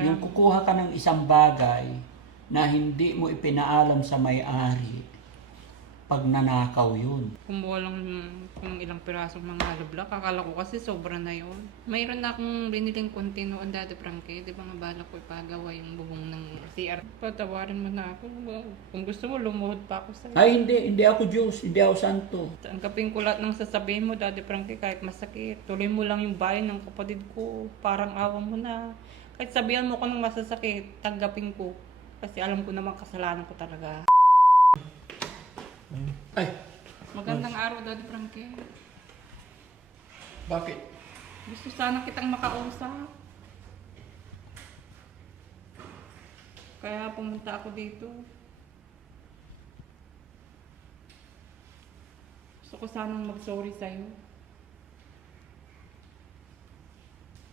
Yung kukuha ka ng isang bagay na hindi mo ipinaalam sa may-ari, pag nanakaw yun. Kumuha lang kung ilang pirasong mga lublak. Akala ko kasi sobra na yun. Mayroon na akong biniling konti noon dati, Frankie. Di ba nga balak ko ipagawa yung bubong ng CR. Patawarin mo na ako. Kung gusto mo, lumuhod pa ako sa'yo. Ay, hindi ako Diyos, hindi ako santo. Tanggapin ko lahat ng sasabihin mo, Daddy Frankie, kahit masakit. Tuloy mo lang yung bahay ng kapatid ko. Parang awa mo na. Kahit sabihan mo ko ng masasakit, tanggapin ko. Kasi alam ko naman kasalanan ko talaga. Ay, Magandang araw, Daddy Frankie. bakit? Gusto sana kitang makausap. Kaya pumunta ako dito. Gusto ko sanang mag-sorry sa'yo.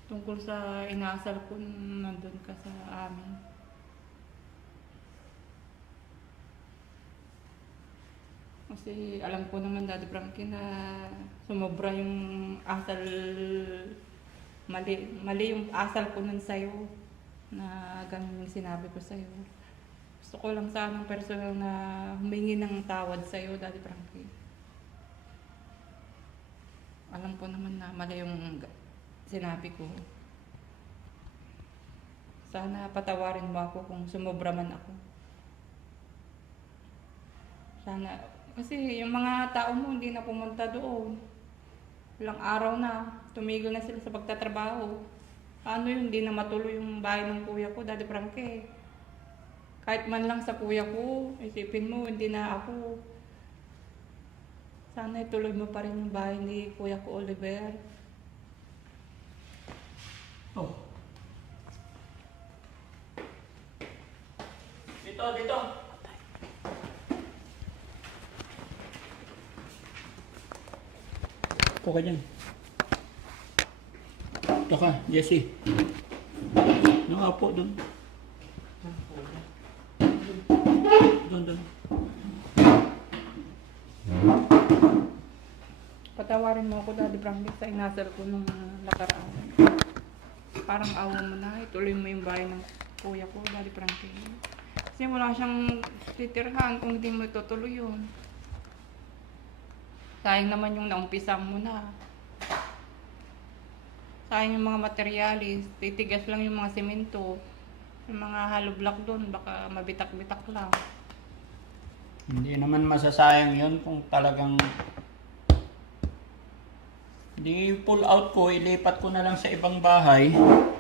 Tungkol sa inaasal ko nung nandun ka sa amin. Kasi alam ko naman, Daddy Frankie, na sumobra yung asal, mali yung asal ko nun sa'yo, na ganun yung sinabi ko sa'yo. Gusto ko lang sanang personal na humingi ng tawad sa'yo, Daddy Frankie. Alam ko naman na mali yung sinabi ko. Sana patawarin mo ako kung sumobra man ako. Sana, kasi yung mga tao mo hindi na pumunta doon. Ilang araw na, tumigil na sila sa pagtatrabaho. Ano yun, hindi na matuloy yung bahay ng kuya ko, Daddy Frankie. Kahit man lang sa kuya ko, isipin mo, hindi na ako. Sana ituloy mo pa rin yung bahay ni kuya ko, Oliver. Oh. Dito. Upo ka dyan. Ito ka, Jessie. Nakaupo doon. Doon. Patawarin mo ako, Daddy Frankie, sa inasal ko nung nakaraan. Parang awa mo na, ituloy mo yung bahay ng kuya ko, Daddy Frankie. Kasi wala siyang titirhan kung hindi mo itutuloy yun. Sayang naman yung naumpisang mo na. Sayang yung mga materialis, titigas lang yung mga semento. Yung mga hollow block doon, baka mabitak-bitak lang. Hindi naman masasayang yun kung talagang di pull out ko, ilipat ko na lang sa ibang bahay.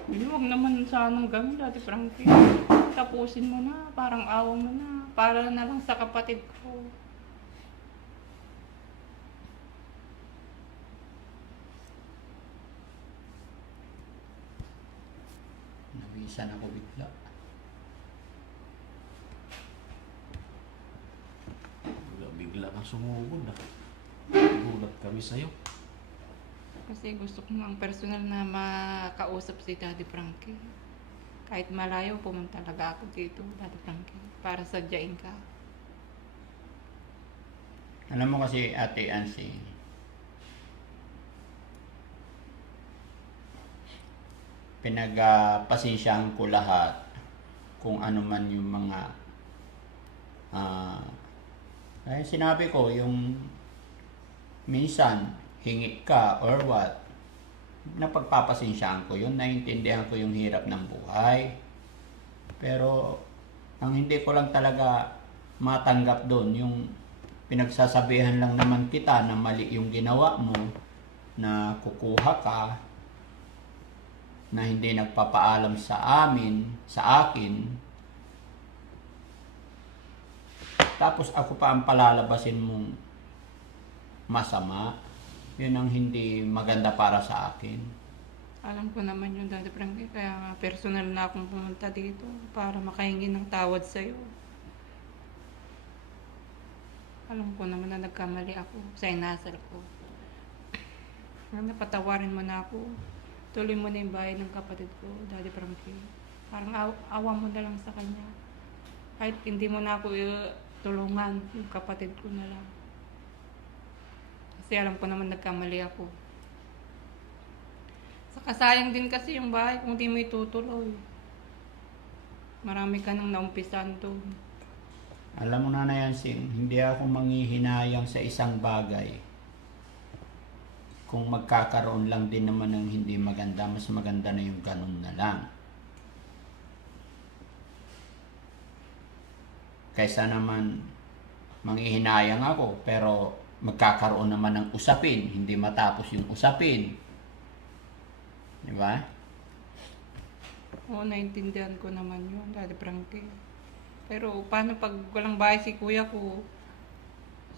Hindi, wag naman sanang gano'n, Daddy Frankie. Tapusin mo na, parang awa mo na. Para na lang sa kapatid ko. Nabisan ako bigla. Bigla kang sumugod ah. Gulat kami sa'yo. Kasi gusto ko ang personal na makausap si Daddy Frankie. Kahit malayo, pumunta talaga ako dito, Daddy Frankie. Para sadyain ka. Alam mo kasi, Ate Ansi, pinagpasensyahan ko lahat kung ano man yung mga sinabi ko, yung minsan hingi ka or what, napagpapasensyahan ko yun, naiintindihan ko yung hirap ng buhay, pero ang hindi ko lang talaga matanggap doon yung pinagsasabihan lang naman kita na mali yung ginawa mo, na kukuha ka, na hindi nagpapaalam sa akin, tapos ako pa ang palalabasin mong masama. Yun ang hindi maganda para sa akin. Alam ko naman yung Daddy Frankie, kaya nga personal na akong pumunta dito para makahingi ng tawad sa'yo. Alam ko naman na nagkamali ako sa inasal ko. Sana patawarin mo na ako. Tuloy mo na yung bahay ng kapatid ko, Daddy Frankie. Parang awa mo na lang sa kanya. Kahit hindi mo na ako tulungan, yung kapatid ko na lang. Kasi alam ko naman nagkamali ako. Saka sayang din kasi yung bahay kung di mo itutuloy. Marami ka nang naumpisan doon. Alam mo na Yansing, hindi ako manghihinayang sa isang bagay. Kung magkakaroon lang din naman ng hindi maganda, mas maganda na yung ganun na lang. Kaysa naman manghihinayang ako, pero magkakaroon naman ng usapin, hindi matapos yung usapin. Di ba? Oo, naintindihan ko naman yun, Daddy Frankie. Pero paano pag walang bahay si kuya ko?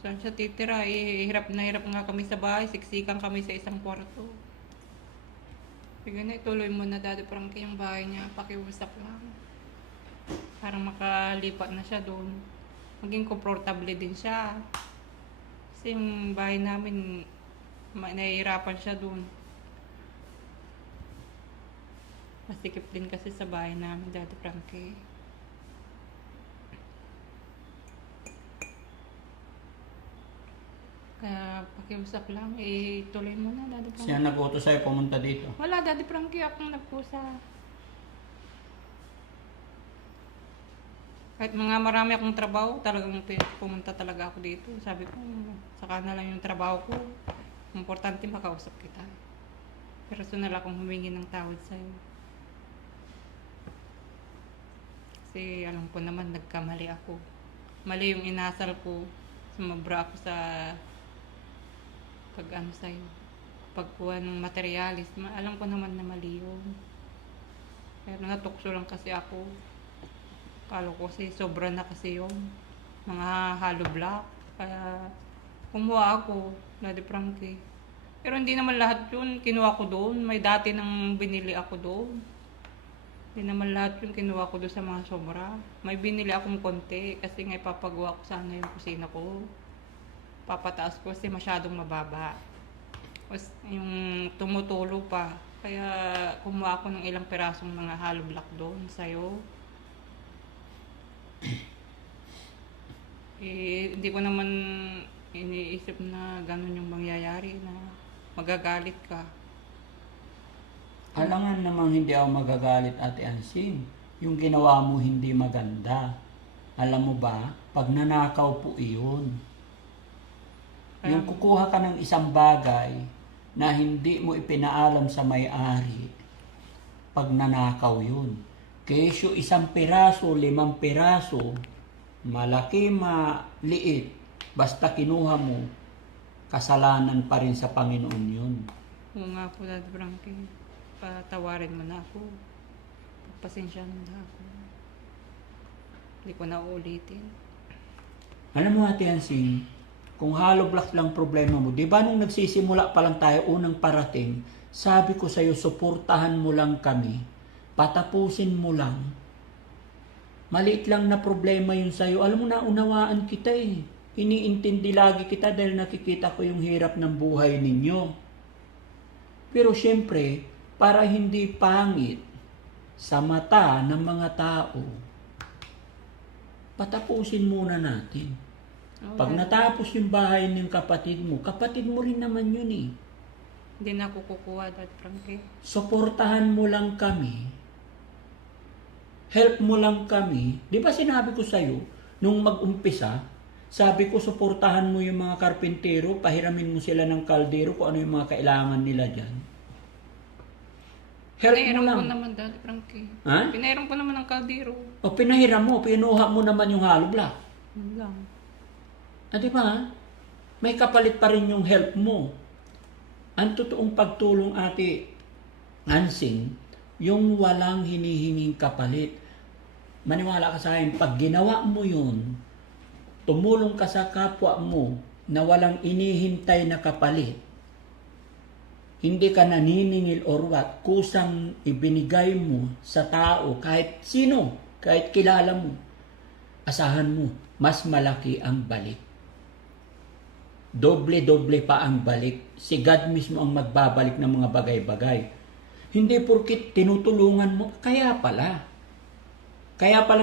Saan siya titira? Hirap na hirap nga kami sa bahay. Siksikan kami sa isang kwarto. Sige na, ituloy mo na Daddy Frankie yung bahay niya. Pakiusap lang. Parang makalipat na siya doon. Maging komportable din siya. Kasi yung bahay namin, nahihirapan siya doon. Masikip din kasi sa bahay namin, Daddy Frankie. Kaya pakiusap lang, tuloy mo na, Daddy Frankie. Siya nag-utos sa'yo pumunta dito. Wala, Daddy Frankie, akong nagpusa. Kahit mga marami akong trabaho, talagang pumunta talaga ako dito. Sabi ko, saka na lang yung trabaho ko. Importante makausap kita. Personal akong humingi ng tawad sa'yo. Kasi alam ko naman, nagkamali ako. Mali yung inasal ko. Sumobra ako sa pag-ano sa'yo. Pagkuha ng materialis. Alam ko naman na mali yun. Pero natukso lang kasi ako. Kalo ko kasi sobra na kasi yung mga hollow block. Kaya kumuha ako, Daddy Frankie. Pero hindi naman lahat yun kinuha ko doon. May dati nang binili ako doon. Hindi naman lahat yung kinuha ko doon sa mga sobra. May binili akong konti kasi nga ipapagawa ko sana yung kusina ko. Papataas ko kasi masyadong mababa. Tapos yung tumutulo pa. Kaya kumuha ako ng ilang pirasong mga hollow block doon sa'yo. Hindi ko naman iniisip na ganun yung mangyayari na magagalit ka. Alangan namang hindi ako magagalit, Ate Ansing. Yung ginawa mo hindi maganda. Alam mo ba, pag nanakaw po iyon. Yung kukuha ka ng isang bagay na hindi mo ipinaalam sa may-ari, pag nanakaw yun. Kesyo 1 piraso, 5 piraso, malaki, maliit, basta kinuha mo, kasalanan pa rin sa Panginoon yun. Oo nga po, Daddy Frankie. Patawarin mo na ako. Pagpasensya na ako. Hindi ko na uulitin. Alam mo Ate Ansing, kung hollow block lang problema mo, di ba nung nagsisimula pa lang tayo unang parating, sabi ko sa'yo, suportahan mo lang kami, patapusin mo lang. Maliit lang na problema yun sa'yo. Alam mo na, unawaan kita eh. Iniintindi lagi kita dahil nakikita ko yung hirap ng buhay ninyo. Pero syempre, para hindi pangit sa mata ng mga tao, patapusin muna natin. Pag natapos yung bahay ng kapatid mo rin naman yun eh. Hindi na ako kukuha, Daddy Frankie. Suportahan mo lang kami. Help mo lang kami. Di ba sinabi ko sa'yo, nung mag-umpisa, sabi ko suportahan mo yung mga karpintero, pahiramin mo sila ng kaldero kung ano yung mga kailangan nila dyan. Help mo Pinahiram lang. ko naman, Daddy Frankie. Ha? Pinahiram ko naman ng kaldero. O pinahiram mo, pinuha mo naman yung hollow block. Yun lang. Di ba? May kapalit pa rin yung help mo. Ang totoong pagtulong, Ate Ansing, yung walang hinihinging kapalit. Maniwala ka sa akin, pag ginawa mo yun, tumulong ka sa kapwa mo na walang inihintay na kapalit, hindi ka naniningil or what, kusang ibinigay mo sa tao, kahit sino, kahit kilala mo, asahan mo, mas malaki ang balik. Doble-doble pa ang balik. Si God mismo ang magbabalik ng mga bagay-bagay. Hindi porkit tinutulungan mo, kaya pala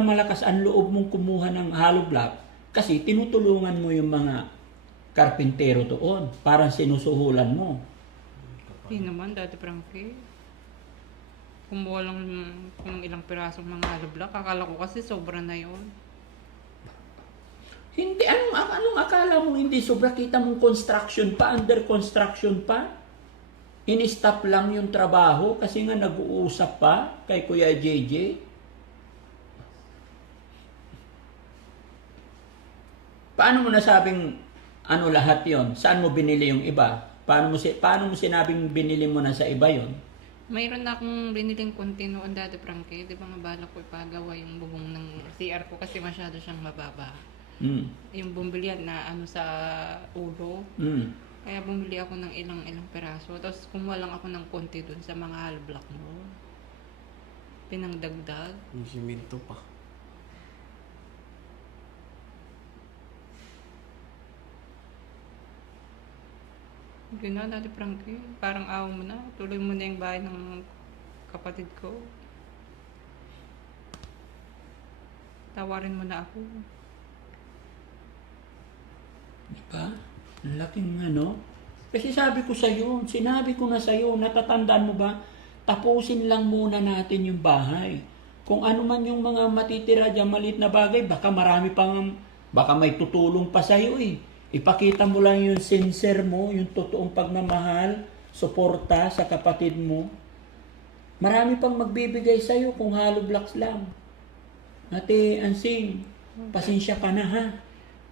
malakas ang loob mong kumuha ng hollow block kasi tinutulungan mo yung mga karpintero doon. Parang sinusuhulan mo. Hindi naman, Daddy Frankie. kumuha lang ng ilang pirasong mga hollow block. Akala ko kasi sobra na yun. Hindi, anong akala mo hindi sobra? Kita mong construction pa, under construction pa. In-stop lang yung trabaho kasi nga nag-uusap pa kay Kuya JJ. Paano mo nasabing ano lahat yon? Saan mo binili yung iba? Paano mo sinabing binili mo na sa iba yon? Mayroon na akong biniling konti noon dati, Frankie. Di ba nga balak ko ipagawa yung bubong ng CR ko kasi masyado siyang mababa. Mm. Yung bumili na ano sa ulo. Mm. Kaya bumili ako ng ilang peraso. Tapos kumuha lang ako ng konti dun sa mga hollow block mo. Pinangdagdag. Yung simento pa. Yun na, Daddy Frankie. Parang awa mo na. Tuloy mo na yung bahay ng kapatid ko. Tawarin mo na ako. Diba? Ang laking ano. Kasi sabi ko sinabi ko na sa'yo, natatandaan mo ba? Tapusin lang muna natin yung bahay. Kung ano man yung mga matitira dyan, maliit na bagay, baka baka may tutulong pa sa'yo eh. Ipakita mo lang yung sincere mo, yung totoong pagmamahal, suporta sa kapatid mo. Marami pang magbibigay sa'yo kung hollow blocks lang. Ate Ansing, pasensya ka na ha.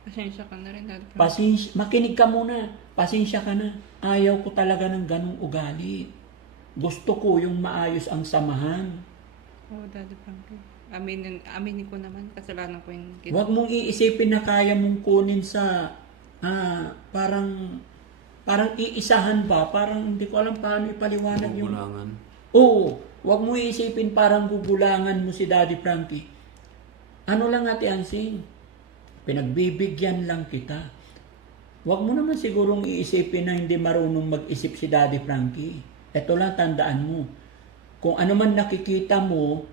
Pasensya ka na rin, Daddy Frankie. Makinig ka muna. Pasensya ka na. Ayaw ko talaga ng ganong ugali. Gusto ko yung maayos ang samahan. Oo, Daddy Frankie. Aminin ko naman. Kasalanan ko yung Huwag mong iisipin na kaya mong kunin sa parang iisahan ba? Parang hindi ko alam paano ipaliwanag yung... Gugulangan. Oo. Huwag mo iisipin parang gugulangan mo si Daddy Frankie. Ano lang Ate Ansing? Pinagbibigyan lang kita. Huwag mo naman sigurong iisipin na hindi marunong mag-isip si Daddy Frankie. Ito lang tandaan mo. Kung ano man nakikita mo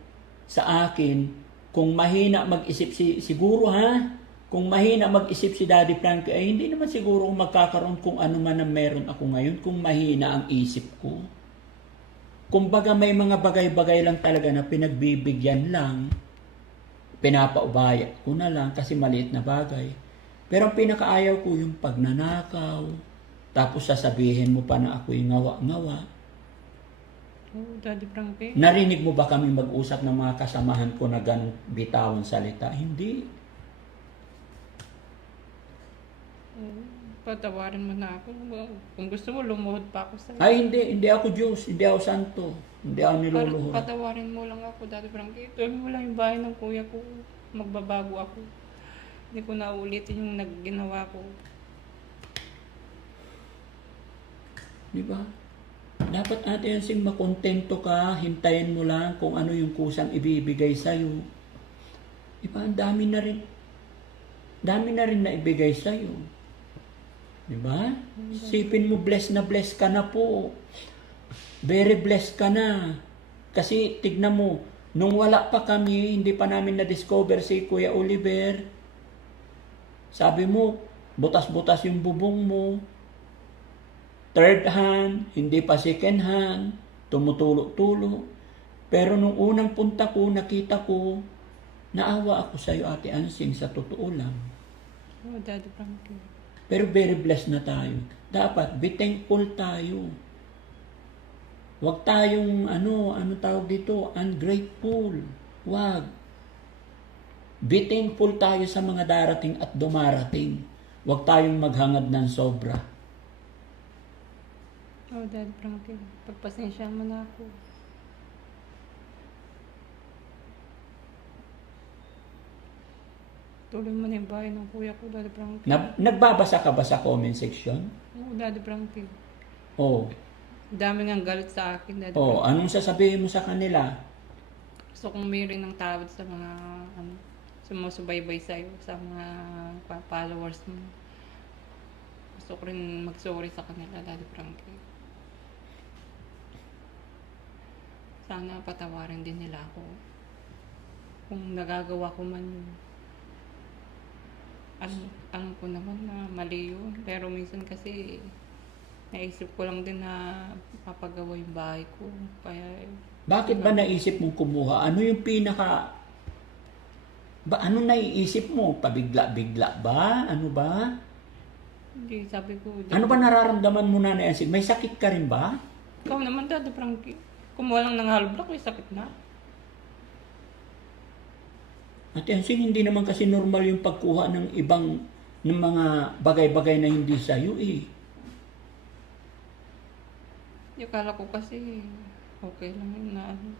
sa akin, kung mahina mag-isip siguro kung mahina mag-isip si Daddy Frankie, ay hindi naman siguro magkakaroon kung ano man ang meron ako ngayon kung mahina ang isip ko. Kumbaga may mga bagay-bagay lang talaga na pinagbibigyan lang, pinapaubaya ko na lang kasi maliit na bagay. Pero ang pinakaayaw ko yung pagnanakaw, tapos sasabihin mo pa na ako'y ngawa-ngawa. Oo, Daddy Frankie. Narinig mo ba kami mag-usap ng mga kasamahan ko na ganong bitawan salita? Hindi. Patawarin mo na ako. Kung gusto mo, lumuhod pa ako sa'yo. Ay, hindi ako Diyos, hindi ako santo, hindi ako niluluhod. Patawarin mo lang ako, Daddy Frankie. Tuloy mo lang yung bahay ng kuya ko. Magbabago ako. Hindi ko na ulitin yung nagginawa ko. Di ba? Dapat natin sing makontento ka, hintayin mo lang kung ano yung kusang ibibigay sa'yo. Di ba? Dami na rin na ibigay sa'yo. Di ba? Sipin mo, blessed ka na po. Very blessed ka na. Kasi tignan mo, nung wala pa kami, hindi pa namin na-discover si Kuya Oliver. Sabi mo, butas-butas yung bubong mo. Third hand, hindi pa second hand, tumutulo-tulo. Pero nung unang punta ko, nakita ko, naawa ako sa iyo, Ate Ansing, sa totoo lang. Oh, Daddy Frankie. Pero very blessed na tayo. Dapat, be thankful tayo. Huwag tayong, ano tawag dito, ungrateful. Huwag. Be thankful tayo sa mga darating at dumarating. Huwag tayong maghangad ng sobra. Oh, Daddy Frankie. Pagpasensya mo na ako. Tuloy mo na yung bahay ng kuya ko, Daddy Frankie. Nagbabasa ka ba sa comment section? Oo, Daddy Frankie. Oo. Dami nga galit sa akin, Daddy Oh, Frankie. anong sasabihin mo sa kanila? Gusto kong mayroon ng tawad sa mga sumusubaybay sa'yo, sa mga followers mo. Gusto ko rin mag-sorry sa kanila, Daddy Frankie. Sana patawarin din nila ako. Kung nagagawa ko man yun. Alam ko naman na mali yun. Pero minsan kasi naisip ko lang din na papagawa yung bahay ko. Kaya Bakit ba naisip mong kumuha? Ano yung pinaka... ano naiisip mo? Pabigla-bigla ba? Ano ba? Hindi, sabi ko. Ano ba nararamdaman mo, Nanay Ansing? May sakit ka rin ba? Ikaw naman, Daddy Frankie. Kumuha lang ng hollow block, may sakit na. Ate Ansing, hindi naman kasi normal yung pagkuha ng ibang ng mga bagay-bagay na hindi sa'yo eh. Yung kala ko kasi okay lang yun na ano,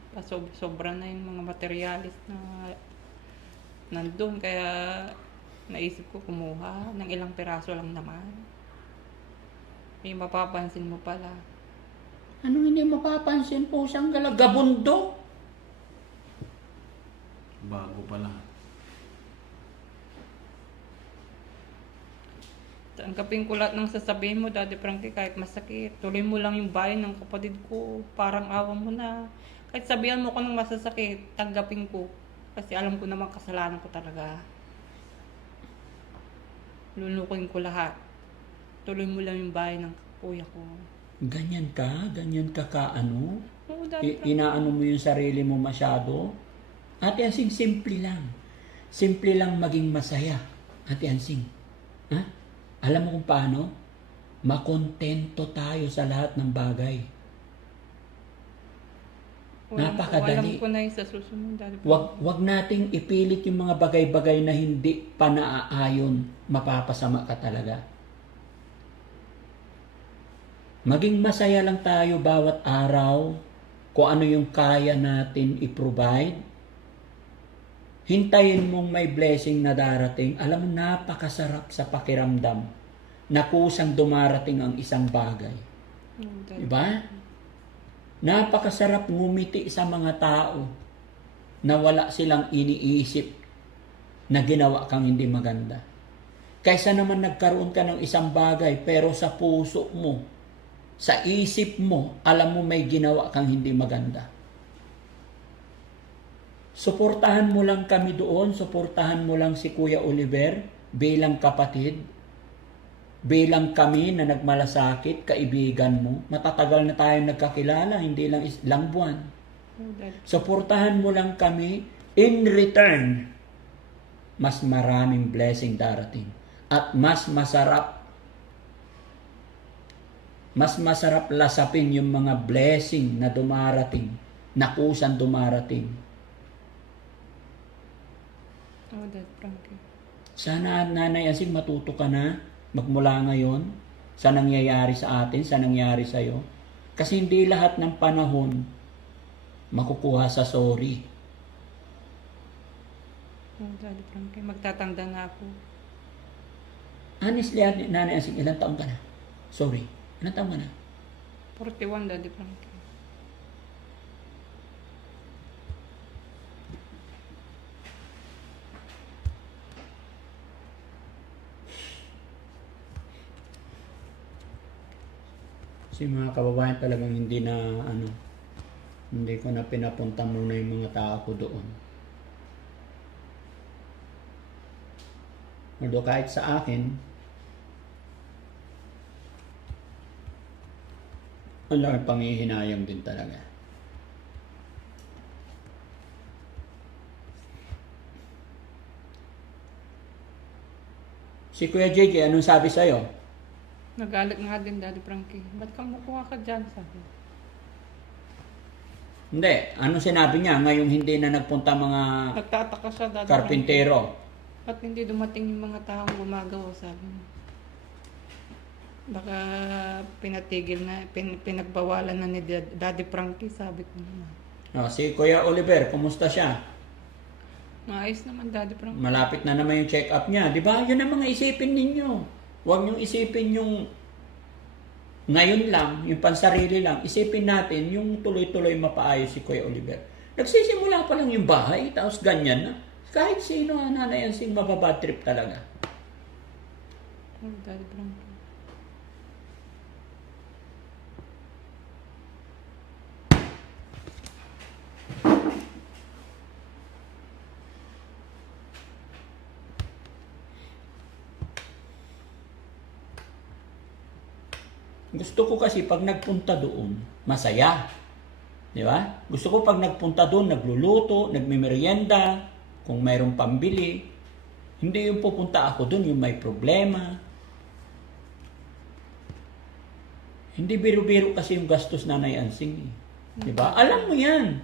sobra na yung mga materialis na nandun. Kaya naisip ko kumuha ng ilang piraso lang naman. May mapapansin mo pala. Anong hindi mapapansin po siyang galagabundo? Bago pa lahat. Tanggapin ko lahat ng sasabihin mo, Daddy Frankie, kahit masakit. Tuloy mo lang yung bayan ng kapatid ko. Parang awa mo na. Kahit sabihan mo ko ng masasakit, tanggapin ko. Kasi alam ko naman kasalanan ko talaga. Lulukuin ko lahat. Tuloy mo lang yung bayan ng kuya ko. Ganyan ka kaano? Oo, Daddy Frankie. Inaano mo yung sarili mo masyado? Ate Ansing, simple lang. Simple lang maging masaya. Ate Ansing. Ha? Alam mo kung paano? Makontento tayo sa lahat ng bagay. Napakadali. Alam ko na yung sa susunod, Daddy Frankie. Wag nating ipilit yung mga bagay-bagay na hindi pa naaayon. Mapapasama ka talaga. Maging masaya lang tayo bawat araw kung ano yung kaya natin i-provide. Hintayin mong may blessing na darating. Alam mo, napakasarap sa pakiramdam na kusang dumarating ang isang bagay. Oo, Daddy. Diba? Napakasarap ngumiti sa mga tao na wala silang iniisip na ginawa kang hindi maganda. Kaysa naman nagkaroon ka ng isang bagay pero sa puso mo, sa isip mo, alam mo may ginawa kang hindi maganda. Suportahan mo lang kami doon, suportahan mo lang si Kuya Oliver bilang kapatid, bilang kami na nagmalasakit, kaibigan mo. Matatagal na tayo nagkakilala, hindi lang ilang buwan. Oo, Daddy. Suportahan mo lang kami, in return, mas maraming blessing darating. At mas masarap lasapin yung mga blessing na dumarating, na kusang dumarating. Oo, Daddy Frankie. Sana, Nanay Ansing, matuto ka na magmula ngayon sa nangyayari sa atin, sa nangyayari sa'yo. Kasi hindi lahat ng panahon makukuha sa sorry. Oo, Daddy Frankie. Magtatanda na ako. Honestly, Nanay Ansing, ilang taon ka na? Sorry, ilang taon ka na? 41, Daddy Frankie. Kasi mga kababayan talagang hindi ko na pinapunta muna yung mga tao ko doon. Although kahit sa akin, ang laking panghihinayang din talaga. Si Kuya JJ, anong sabi sa'yo? Nagalit nga din, Daddy Frankie. Ba't ka makuha ka dyan, sabi? Hindi, ano sinabi niya ngayong hindi na nagpunta mga Nagtataka siya, Daddy Frankie. karpintero? Ba't hindi dumating yung mga taong gumagawa, sabi niya. Baka pinatigil na, pinagbawalan na ni Daddy Frankie, sabi ko naman. Si Kuya Oliver, kumusta siya? Maayos naman, Daddy Frankie. Malapit na naman yung check-up niya. Di ba? Yun ang mga isipin ninyo. Huwag niyong isipin yung ngayon lang, yung pansarili lang. Isipin natin yung tuloy-tuloy mapaayos si Kuya Oliver. Nagsisimula pa lang yung bahay, tapos ganyan na. Kahit sino, Nanay Ansing, mababad trip talaga. Oh, Daddy Frankie. Gusto ko kasi pag nagpunta doon, masaya. Di ba? Gusto ko pag nagpunta doon, nagluluto, nagmimerienda, kung mayroong pambili. Hindi yung pupunta ako doon, yung may problema. Hindi biro-biro kasi yung gastos Nanay Ansing. Eh. Di ba? Alam mo yan.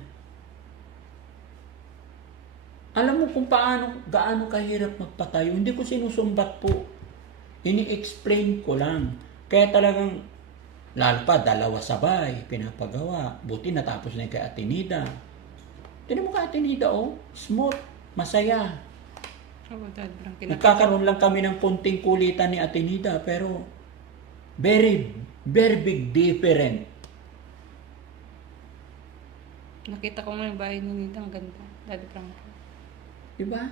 Alam mo kung gaano kahirap magpatayo. Hindi ko sinusumbat po. Ini-explain ko lang. Kaya talagang, lalo pa, 2 sabay, pinapagawa. Buti natapos na yung kay Atenida. Tinan mo kay Atenida, oh. Smooth, masaya. Oo, Dad Frankie. Nagkakaroon lang kami ng konting kulitan ni Atenida, pero very, very big different. Nakita ko nga yung bahay ni Nita, ang ganda. Dad Frankie. Diba?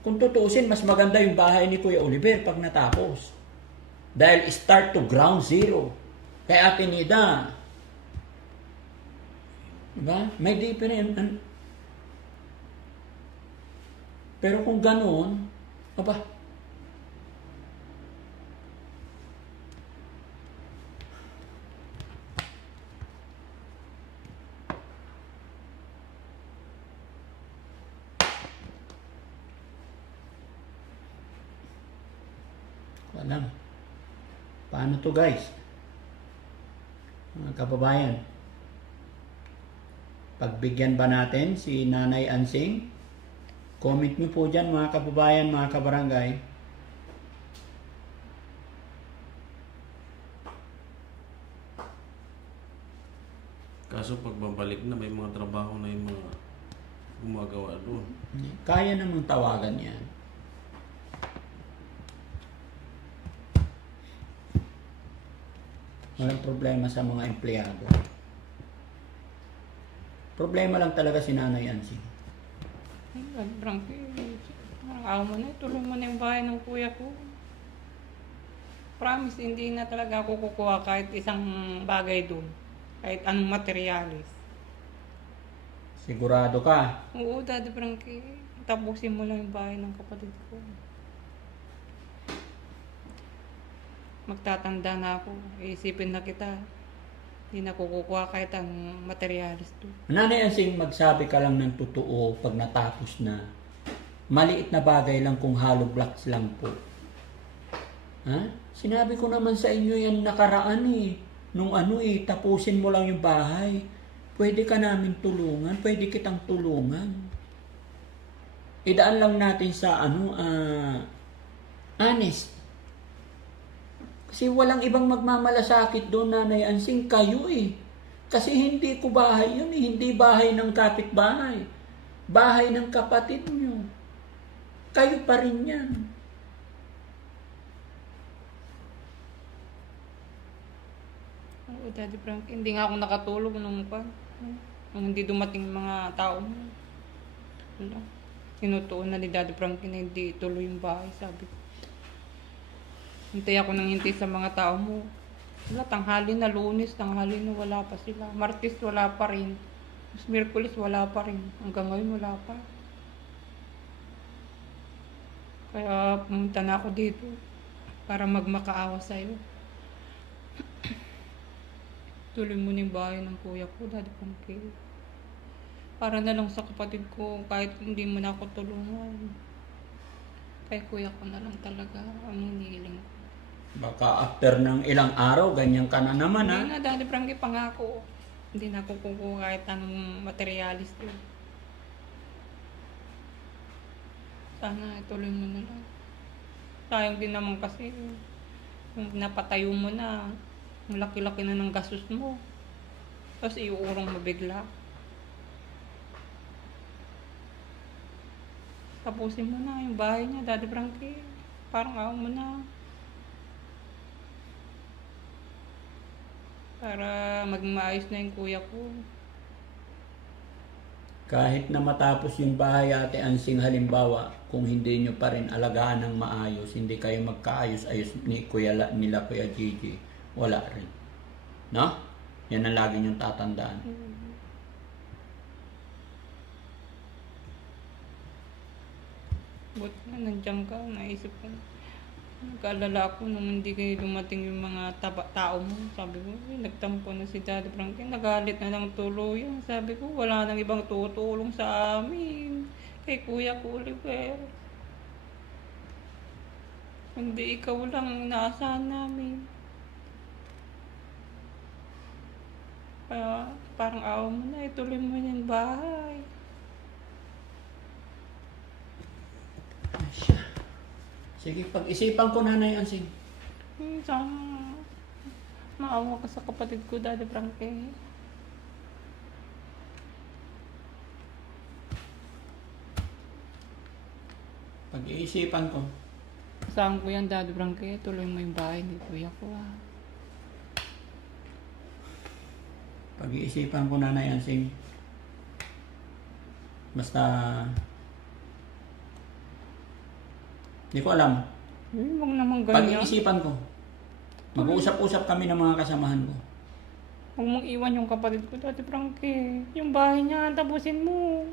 Kung tutuusin, mas maganda yung bahay ni Kuya Oliver pag natapos. Dahil start to ground zero. Kaya Atenida. Diba? May different. Pero kung ganoon, aba, wala. Paano to guys? Mga kababayan. Pagbigyan ba natin si Nanay Ansing? Comment nyo po dyan mga kababayan, mga kabarangay. Kaso pagbabalik na, may mga trabaho na yung mga gumagawa doon. Kaya namang tawagan yan. Walang problema sa mga empleyado. Problema lang talaga si Nanay Ansing. Ay, Dad Frankie. Parang ayaw mo na, tuloy mo na yung bahay ng kuya ko. Promise, hindi na talaga ako kukuha kahit isang bagay doon. Kahit anong materialis. Sigurado ka? Oo, Dad Frankie. Tapusin mo lang yung bahay ng kapatid ko. Magtatanda na ako. Iisipin na kita. Hindi na kukuha kahit anong materialis doon. Nanay Ansing, magsabi ka lang ng totoo pag natapos na. Maliit na bagay lang kung hollow blocks lang po. Ha? Sinabi ko naman sa inyo yan nakaraan eh. Nung tapusin mo lang yung bahay. Pwede ka namin tulungan, pwede kitang tulungan. Idaan lang natin sa honest. Kasi walang ibang magmamalasakit doon, Nanay Ansing, kayo eh. Kasi hindi ko bahay yun eh, hindi bahay ng kapitbahay. Bahay ng kapatid nyo. Kayo pa rin yan. Oo, Daddy Frank, hindi nga ako nakatulog nung hindi dumating yung mga tao mo. Wala. Tinutuon na ni Daddy Frank na hindi tuloy yung bahay, sabi ko. Hintay ako nang hintay sa mga tao mo. Wala, tanghali na Lunes, tanghali na wala pa sila. Martes wala pa rin. Mas Miyerkules wala pa rin. Hanggang ngayon wala pa. Kaya pumunta na ako dito para magmakaawa sa'yo. Tuloy mo na yung bahay ng kuya ko, Daddy Frankie. Para na lang sa kapatid ko, kahit hindi mo na ako tulungan. Kay kuya ko na lang talaga ang hinihiling ko. Baka after ng ilang araw, ganyan ka na naman ha. Hindi na, Daddy Frankie, pangako. Hindi na ako kukuha kahit anong materialis doon. Sana ituloy mo na lang. Sayang din naman kasi yung napatayo mo na, ang laki-laki na ng gastos mo. Tapos iuurong mo bigla. Tapusin mo na yung bahay niya, Daddy Frankie. Parang ayaw mo na. Para maging maayos na yung kuya ko. Kahit na matapos yung bahay, Ate Ansing, halimbawa, kung hindi nyo pa rin alagaan ng maayos, hindi kayo magkaayos-ayos nila Kuya Gigi, wala rin. No? Yan ang lagi nyong tatandaan. Buti na, nandiyan ka. Naisip ko. 'Di ba? Dad Frankie, 'di ba? Hindi na ako kukuha kahit anong materialis doon. Sana ituloy mo na lang talaga ang hinihiling ko. Hindi na, Daddy Frankie, pangako. Hindi na ako kukuha kahit anong materialis doon. Sana ituloy mo na lang talaga ang hinihiling ko. Nag-alala ako nung hindi kayo dumating yung mga tao mo. Sabi ko, nagtampo na si Daddy Frankie. Nagalit na lang tuluyan. Sabi ko, wala nang ibang tutulong sa amin. Kay Kuya Oliver. Hindi ikaw lang ang inaasahan namin. Kaya parang awa mo na, ituloy mo na yung bahay. Asya. Sige, pag-isipan ko, Nanay Ansing. Sana maawa ka sa kapatid ko, Daddy Frankie. Pag-iisipan ko. Saan ko yan, Daddy Frankie? Tuloy mo yung bahay ni Kuya ko, ah. Pag-iisipan ko, Nanay Ansing. Basta, hindi ko alam. Huwag naman ganyan. Pag-iisipan ko. Mag-uusap-usap kami ng mga kasamahan ko. Huwag mong iwan yung kapatid ko, Daddy Frankie. Yung bahay niya, tapusin mo.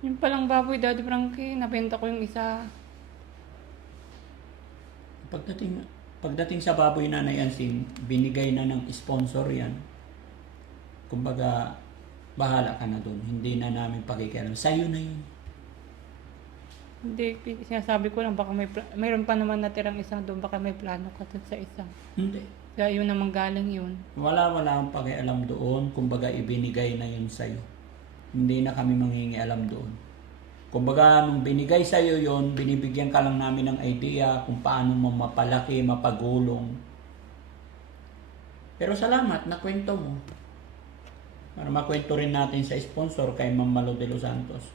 Yung palang baboy, Daddy Frankie, nabenta ko yung isa. Pagdating sa baboy, Nanay Ansing, binigay na ng sponsor yan. Kumbaga, bahala ka na doon. Hindi na namin pakikialam. Sa'yo na yun. Hindi, sinasabi ko lang, baka mayroon pa naman natirang isang doon, baka may plano ka dun sa isang. Hindi. Kaya yun naman galing yun. Wala akong pakialam doon. Kumbaga, ibinigay na yun sa'yo. Hindi na kami mangingialam doon. Kumbaga, nung binigay sa'yo yun, binibigyan ka lang namin ng idea kung paano mo mapalaki, mapagulong. Pero salamat, nakwento mo. Para makwento rin natin sa sponsor kay Ma'am Malo de los Santos.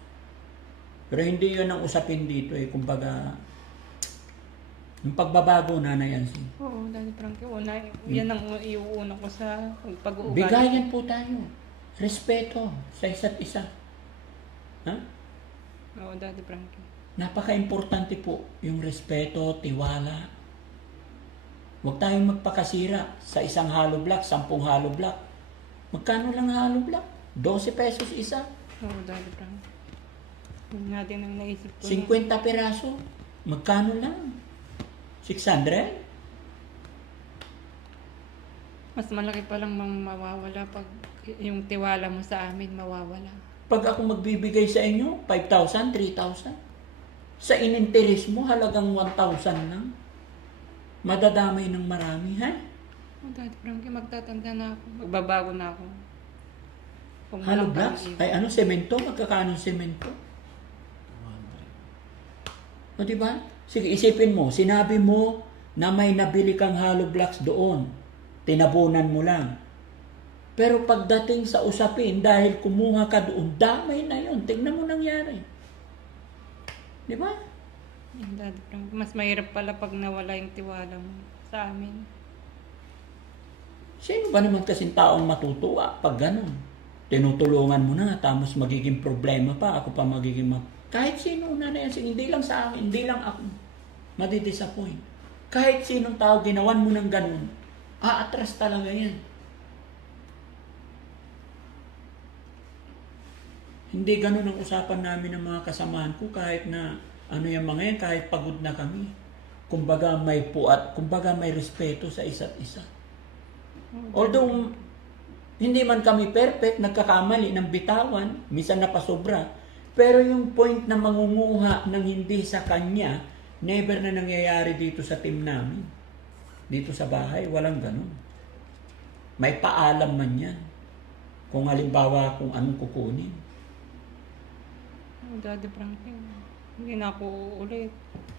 Pero hindi yun ang usapin dito eh. Kumbaga, yung pagbabago, Nanay Ansing. Oo, Daddy Frankie, yan ang iuuna ko sa pag-uugali. Bigayan po tayo. Respeto sa isa't isa. Ha? Oo, Daddy Frankie. Napaka-importante po yung respeto, tiwala. Huwag tayong magpakasira sa isang hollow block, 10 hollow block. Magkano lang hollow block? 12 pesos isa. Oo, Daddy Frankie. Yun nga din ang naisip ko. 50 peraso. Magkano lang? 600? Mas malaki pa lang mawawala pag yung tiwala mo sa amin mawawala. Pag ako magbibigay sa inyo, 5,000, 3,000. Sa ininteres mo, halagang 1,000 lang. Madadamay ng marami, ha? Oh, Daddy Frankie, magtatanda na ako. Magbabago na ako. Kung Hollow walang blocks? pag-ibig. Ay ano, semento? Magkakano semento? O diba? Sige, isipin mo. Sinabi mo na may nabili kang hollow blocks doon. Tinabunan mo lang. Pero pagdating sa usapin, dahil kumuha ka doon, damay na yun. Tingnan mo nangyari. Di ba? Yung Daddy Frankie, mas mahirap pala pag nawala yung tiwala mo sa amin. Sino ba naman kasing taong matutuwa pag ganun? Tinutulungan mo na, tapos magiging problema pa, ako pa magiging kahit sino na yan, hindi lang sa akin, hindi lang ako madidisappoint. Kahit sinong tao, ginawan mo ng ganun, aatras talaga yan. Hindi ganun ang usapan namin ng mga kasamahan ko kahit na ano yung mga yan, kahit pagod na kami. Kumbaga may puat, kumbaga may respeto sa isa't isa. Although hindi man kami perfect, nagkakamali ng bitawan, minsan napasobra. Pero yung point na mangunguha ng hindi sa kanya, never na nangyayari dito sa team namin. Dito sa bahay, walang ganun. May paalam man yan. Kung halimbawa kung anong kukunin. Oh, Daddy Frankie, hindi na ako ulit.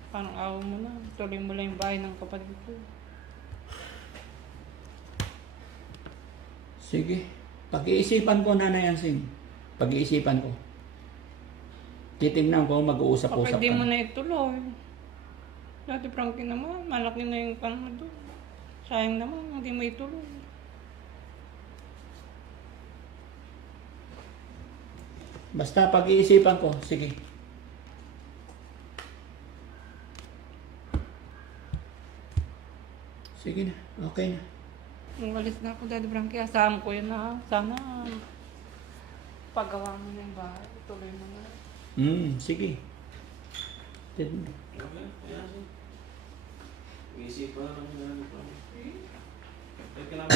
Parang awa mo na. Tuloy mo lang yung bahay ng kapatid ko. Sige. Pag-iisipan ko, Nanay Ansing. Pag-iisipan ko. Titingnan ko, mag-uusap-usap Kapag di mo kami. na ituloy. Daddy Frankie naman, malaki na yung panahon doon. Sayang naman, hindi mo ituloy. Basta pag-iisipan ko, sige. Sige na, okay na. Umalis na ako, Daddy Frankie. Asahan ko yun na. Sana paggawa mo na yung bahay. Tuloy mo na. Sige. interested. Okay, kaya siya. Iisip pa lang namin. Teka lang.